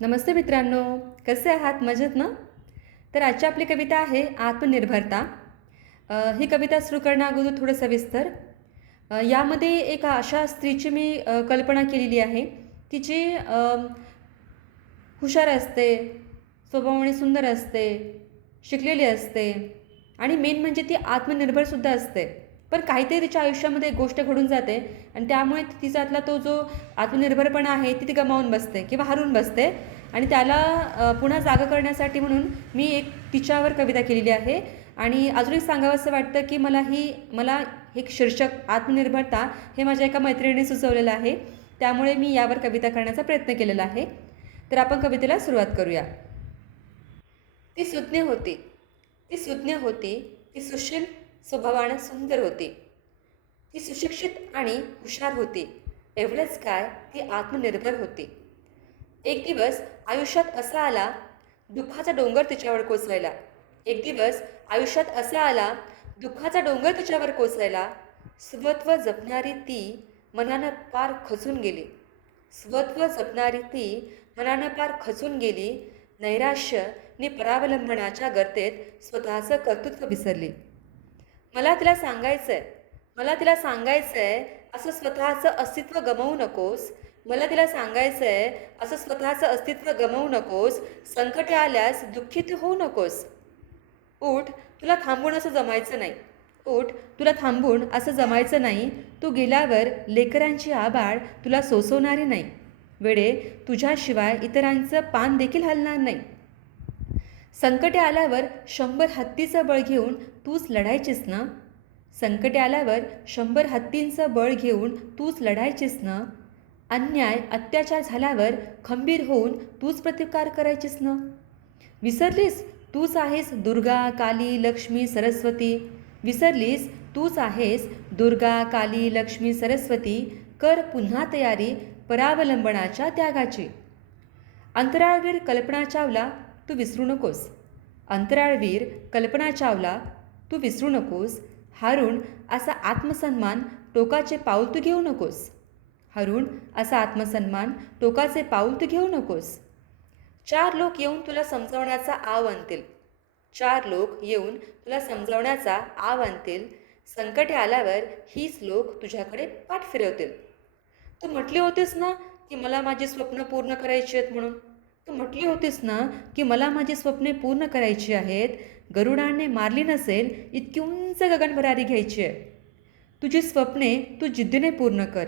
नमस्ते मित्रांनो कसे आहात? मजेत ना? तर आजची आपली कविता आहे आत्मनिर्भरता. ही कविता सुरू करण्या अगोदर थोडं सविस्तर. यामध्ये एक अशा स्त्रीची मी कल्पना केलेली आहे. की जी हुशार असते स्वभावाने सुंदर असते शिकलेली असते आणि मेन म्हणजे ती आत्मनिर्भरसुद्धा असते. पण काहीतरी तिच्या आयुष्यामध्ये एक गोष्ट घडून जाते आणि त्यामुळे तिच्यातला तो जो आत्मनिर्भरपणा आहे ती ती गमावून बसते किंवा हारून बसते. आणि त्याला पुन्हा जागं करण्यासाठी म्हणून मी एक तिच्यावर कविता केलेली आहे. आणि अजून एक सांगावं असं वाटतं की मला ही मला हे शीर्षक आत्मनिर्भरता हे माझ्या एका मैत्रिणीने सुचवलेलं आहे. त्यामुळे मी यावर कविता करण्याचा प्रयत्न केलेला आहे. तर आपण कवितेला सुरुवात करूया. ती सुज्ञ होती. ती सुज्ञ होती. ती सुशील स्वभावानं सुंदर होते. ती सुशिक्षित आणि हुशार होती. एवढंच काय ती आत्मनिर्भर होती. एक दिवस आयुष्यात असा आला दुःखाचा डोंगर तिच्यावर कोसळला. एक दिवस आयुष्यात असा आला दुःखाचा डोंगर तिच्यावर कोसळला. स्वत्व जपणारी ती मनानं पार खचून गेली. स्वत्व जपणारी ती मनानं पार खचून गेली. नैराश्य नि परावलंबनाच्या गर्तेत स्वतःचं कर्तृत्व विसरले. मला तिला सांगायचं आहे मला तिला सांगायचं आहे असं स्वतःचं अस्तित्व गमवू नकोस. मला तिला सांगायचं आहे असं स्वतःचं अस्तित्व गमवू नकोस. संकटे आल्यास दुःखित होऊ नकोस. उठ तुला थांबून असं जमायचं नाही. उठ तुला थांबून असं जमायचं नाही. तू गेल्यावर लेकरांची आबाळ तुला सोसवणारी नाही. वेडे तुझ्याशिवाय इतरांचं पान देखील हलणार नाही. संकटे आल्यावर शंभर हत्तीचं बळ घेऊन तूच लढायचीस ना? संकटे आल्यावर शंभर हत्तींचं बळ घेऊन तूच लढायचीस ना? अन्याय अत्याचार झाल्यावर खंबीर होऊन तूच प्रतिकार करायचीस ना? विसरलीस? तूच आहेस दुर्गा काली लक्ष्मी सरस्वती. विसरलीस? तूच आहेस दुर्गा काली लक्ष्मी सरस्वती. कर पुन्हा तयारी परावलंबनाच्या त्यागाची. अंतराळवीर कल्पना चावला तू विसरू नकोस. अंतराळवीर कल्पना चावला तू विसरू नकोस. हारून असा आत्मसन्मान टोकाचे पाऊल तू घेऊ नकोस. हरुण असा आत्मसन्मान टोकाचे पाऊल तू घेऊ नकोस. चार लोक येऊन तुला समजावण्याचा आव आणतील. चार लोक येऊन तुला समजावण्याचा आव आणतील. संकटे आल्यावर हीच लोक तुझ्याकडे पाठ फिरवतील. तू म्हटली होतीस ना की मला माझी स्वप्न पूर्ण करायची आहेत म्हणून? म्हटली होतीस ना की मला माझी स्वप्ने पूर्ण करायची आहेत गरुडाने मारली नसेल इतकी उंच गगनभरारी घ्यायची आहे. तुझी स्वप्ने तू जिद्दीने पूर्ण कर.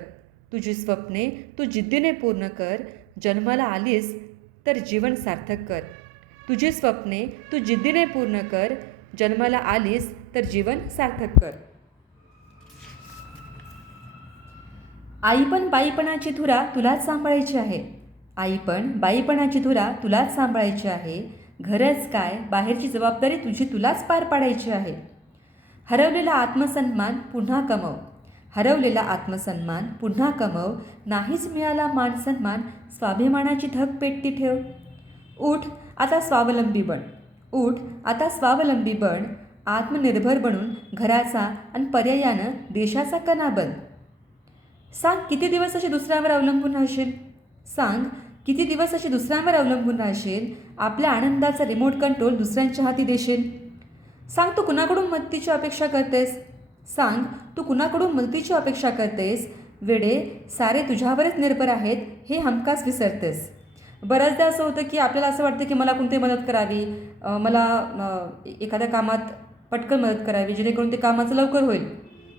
तुझी स्वप्ने तू जिद्दीने पूर्ण कर. जन्माला आलीस तर जीवन सार्थक कर. तुझी स्वप्ने तू जिद्दीने पूर्ण कर. जन्माला आलीस तर जीवन सार्थक कर. आई पण बाईपणाची धुरा तुलाच सांभाळायची आहे. आई पण बाईपणाची धुरा तुलाच सांभाळायची आहे. घरच काय? बाहेरची जबाबदारी तुझी तुलाच पार पाडायची आहे. हरवलेला आत्मसन्मान पुन्हा कमव. हरवलेला आत्मसन्मान पुन्हा कमव. नाहीच मिळाला मानसन्मान स्वाभिमानाची धग पेटती ठेव. उठ आता स्वावलंबी बन. उठ आता स्वावलंबी बन. आत्मनिर्भर बनून घराचा आणि पर्यायानं देशाचा कणा बन. सांग किती दिवस अशी दुसऱ्यावर अवलंबून राहशील? सांग किती दिवस अशी दुसऱ्यांवर अवलंबून राहशील? आपल्या आनंदाचा रिमोट कंट्रोल दुसऱ्यांच्या हाती देशील. सांग तू कुणाकडून मदतीची अपेक्षा करतेस? सांग तू कुणाकडून मदतीची अपेक्षा करतेस? वेडे सारे तुझ्यावरच निर्भर आहेत हे हमखास विसरतेस. बऱ्याचदा असं होतं की आपल्याला असं वाटतं की मला कोणती मदत करावी. मला एखाद्या कामात पटकन मदत करावी जेणेकरून ते कामाचं लवकर होईल.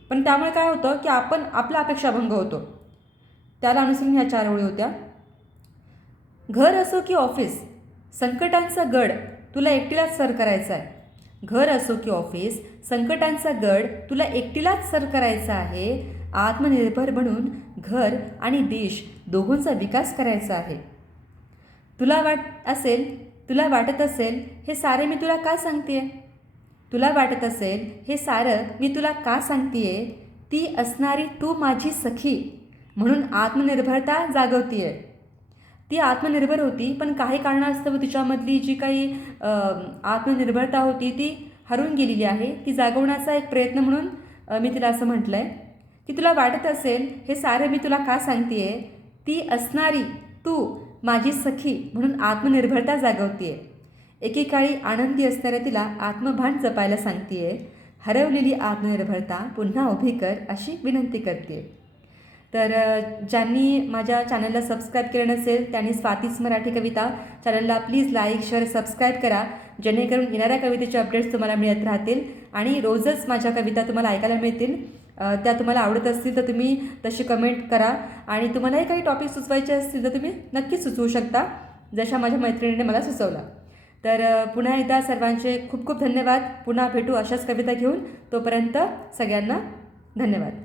पण त्यामुळे काय होतं की आपण आपला अपेक्षाभंग होतो. त्याला अनुसरून ह्या चार ओळी होत्या. घर असो की ऑफिस संकटांचा गड तुला एकटीलाच सर करायचा आहे. घर असो की ऑफिस संकटांचा गड तुला एकटीलाच सर करायचा आहे. आत्मनिर्भर बनून घर आणि देश दोघांचा विकास करायचा आहे. तुला वाट असेल तुला वाटत असेल हे सारे मी तुला का सांगते तुला वाटत असेल हे सारं मी तुला का सांगतेय? ती असणारी तू माझी सखी म्हणून आत्मनिर्भरता जागवतीये. ती आत्मनिर्भर होती पण काही कारणास्तव तिच्यामधली जी काही आत्मनिर्भरता होती ती हरून गेलेली आहे. ती जागवण्याचा एक प्रयत्न म्हणून मी तिला असं म्हटलं आहे की तुला वाटत असेल हे सारे मी तुला का सांगते आहे ती असणारी तू माझी सखी म्हणून आत्मनिर्भरता जागवतीये. एकेकाळी आनंदी असणाऱ्या तिला आत्मभान जपायला सांगते आहे हरवलेली आत्मनिर्भरता पुन्हा उभी कर अशी विनंती करते तर ज्यांनी माझ्या चॅनलला सबस्क्राईब केलं नसेल त्यांनी स्वातीच मराठी कविता चॅनलला प्लीज लाईक शेअर सबस्क्राईब करा. जेणेकरून येणाऱ्या कवितेचे अपडेट्स तुम्हाला मिळत राहतील आणि रोजच माझ्या कविता तुम्हाला ऐकायला मिळतील. त्या तुम्हाला आवडत असतील तर तुम्ही तशी कमेंट करा. आणि तुम्हालाही काही टॉपिक सुचवायचे असतील तर तुम्ही नक्कीच सुचवू शकता जशा माझ्या मैत्रिणीने मला सुचवला. तर पुन्हा एकदा सर्वांचे खूप खूप धन्यवाद. पुन्हा भेटू अशाच कविता घेऊन. तोपर्यंत सगळ्यांना धन्यवाद.